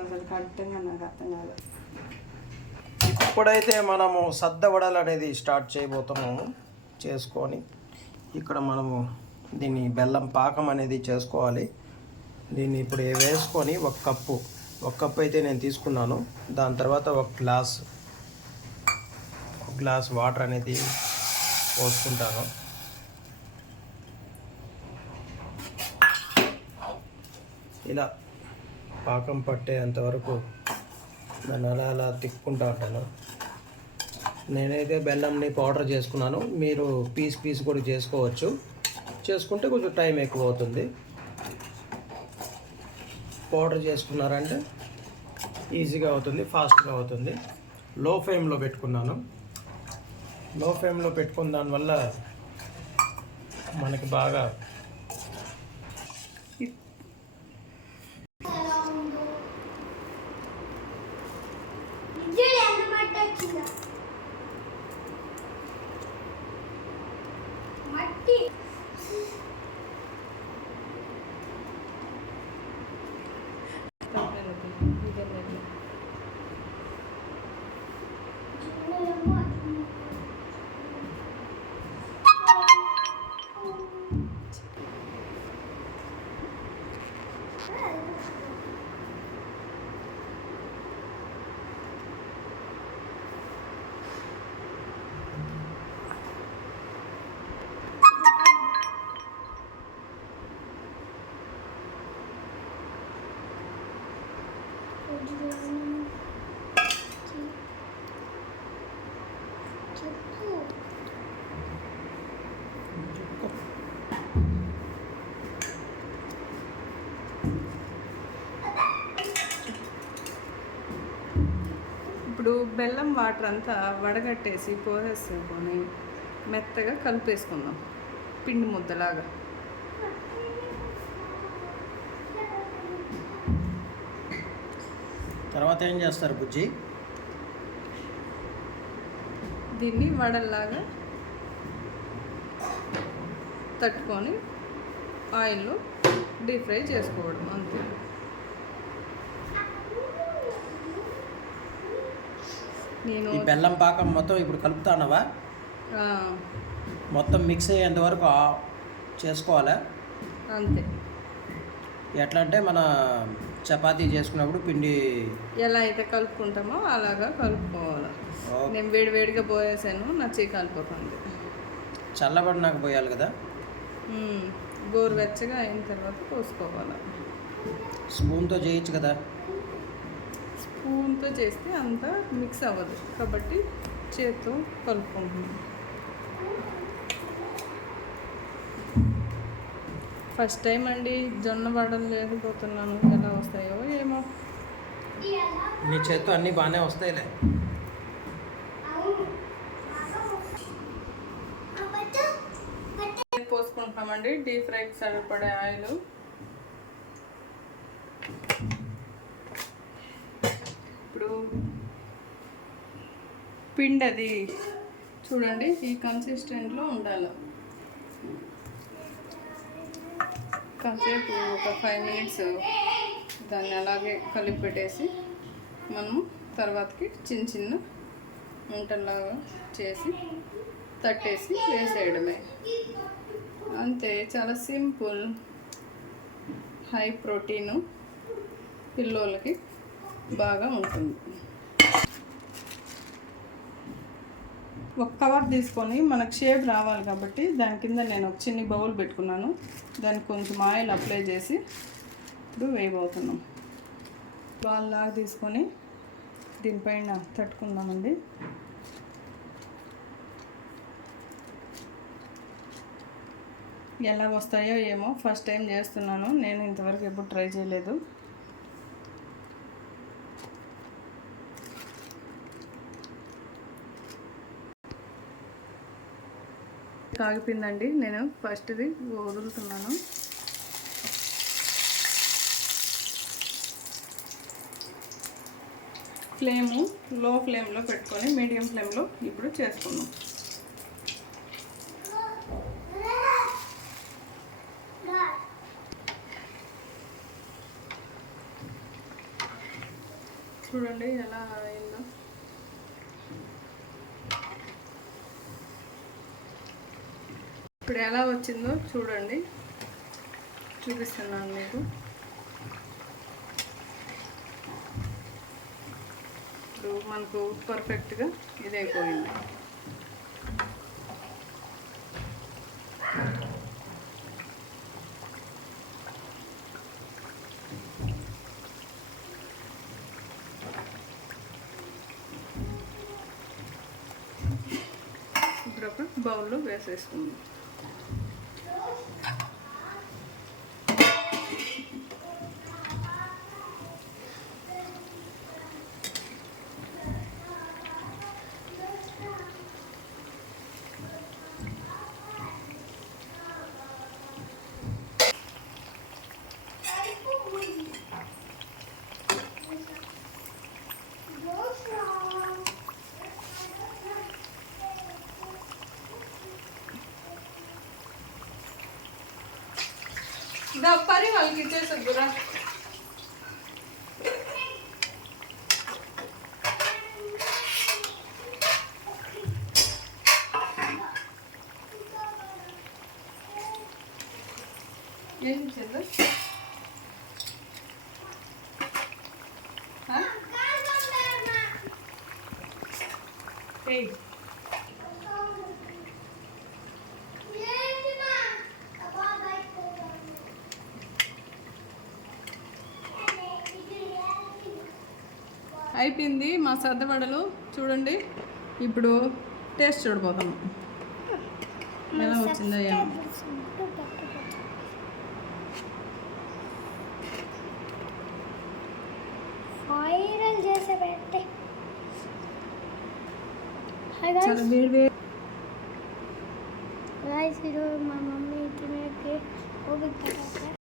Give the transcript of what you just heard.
అసలు కరెక్ట్గా నాకు అర్థం కాదు. ఇప్పుడైతే మనము సద్దవడలు అనేది స్టార్ట్ చేయబోతున్నాము. చేసుకొని ఇక్కడ మనము దీన్ని బెల్లం పాకం అనేది చేసుకోవాలి. దీన్ని ఇప్పుడు వేసుకొని ఒక కప్పు అయితే నేను తీసుకున్నాను. దాని తర్వాత ఒక గ్లాస్ వాటర్ అనేది పోసుకుంటాను. ఇలా పాకం పట్టేంతవరకు దాన్ని అలా తిప్పుకుంటూ ఉంటాను. నేనైతే బెల్లంని పౌడర్ చేసుకున్నాను. మీరు పీస్ కూడా చేసుకోవచ్చు. చేసుకుంటే కొంచెం టైం ఎక్కువ అవుతుంది. పౌడర్ చేసుకున్నారంటే ఈజీగా అవుతుంది, ఫాస్ట్గా అవుతుంది. లో ఫ్లేమ్లో పెట్టుకున్నాను. లో ఫ్లేమ్లో పెట్టుకున్న దానివల్ల మనకి బాగా ఇప్పుడు బెల్లం వాటర్ అంతా వడగట్టేసి పోసేసుకొని మెత్తగా కలిపేసుకుందాం పిండి ముద్దలాగా. తర్వాత ఏం చేస్తారు బుజ్జి? దీన్ని వడల్లాగా తట్టుకొని ఆయిల్లో డీప్ ఫ్రై చేసుకోవడం అంతే. నేను ఈ బెల్లం పాకం మొత్తం ఇప్పుడు కలుపుతానవా? మొత్తం మిక్స్ అయ్యేంత వరకు చేసుకోవాలా? అంతే. ఎట్లా అంటే మన చపాతీ చేసుకున్నప్పుడు పిండి ఎలా అయితే కలుపుకుంటామో అలాగా కలుపుకోవాలి. నేను వేడిగా పోయేసాను, నచ్చి కలిపోతుంది. చల్లబడినాక పోయాలి కదా? గోరువెచ్చగా అయిన తర్వాత పోసుకోవాలి. స్పూన్తో చేయొచ్చు కదా? స్పూన్తో చేస్తే అంతా మిక్స్ అవ్వదు కాబట్టి చేత్తో కలుపుకుంటున్నాను. ఫస్ట్ టైం అండి జొన్న వడలు లేకపోతున్నాను, ఎలా వస్తాయో ఏమో. నీ చేత్తో అన్నీ బాగానే వస్తాయిలే. పోసుకుంటామండి డీప్ ఫ్రైకి సరిపడే ఆయిల్. ఇప్పుడు పిండి అది చూడండి ఈ కన్సిస్టెంట్లో ఉండాలి. కాసేపు ఒక 5 మినిట్స్ దాన్ని అలాగే కలిపి పెట్టేసి మనము తర్వాతకి చిన్న ఉంటల్లాగా చేసి తట్టేసి వేసేయడమే అంతే. చాలా సింపుల్, హై ప్రోటీను, పిల్లోళ్ళకి బాగా ఉంటుంది. ఒక కవర్ తీసుకొని మనకు షేప్ రావాలి కాబట్టి దాని కింద నేను ఒక చిన్న బౌల్ పెట్టుకున్నాను. దానికి కొంచెం ఆయిల్ అప్లై చేసి ఇప్పుడు వేయబోతున్నాం. బాల్ లాగా తీసుకొని దీనిపైన తట్టుకుందామండి. ఎలా వస్తాయో ఏమో, ఫస్ట్ టైం చేస్తున్నాను నేను, ఇంతవరకు ఎప్పుడు ట్రై చేయలేదు. కాగిపోయిందండి, నేను ఫస్ట్ది వదులుతున్నాను. లో ఫ్లేమ్లో పెట్టుకొని మీడియం ఫ్లేమ్లో ఇప్పుడు చేసుకున్నాం. చూడండి ఎలా అయిందో. ఇప్పుడు ఎలా వచ్చిందో చూడండి, చూపిస్తున్నాను మీకు. ఇప్పుడు మనకు పర్ఫెక్ట్గా ఇదైపోయింది. ఇప్పుడు ఒక బౌల్లో వేసేసుకుందాం. పరి వాళ్ళకి ఇచ్చేసొద్దురా. ఏం ఇచ్చేది? అయిపోయింది మా సద్దవడలు. చూడండి, ఇప్పుడు టేస్ట్ చూడబోతాము ఎలా వచ్చిందో ఏమో. వైరల్ చేసే పెట్టే చాలా వేడి వేడి. గాయ్స్, ఈరోజు మా మమ్మీ తినేకి ఓపిక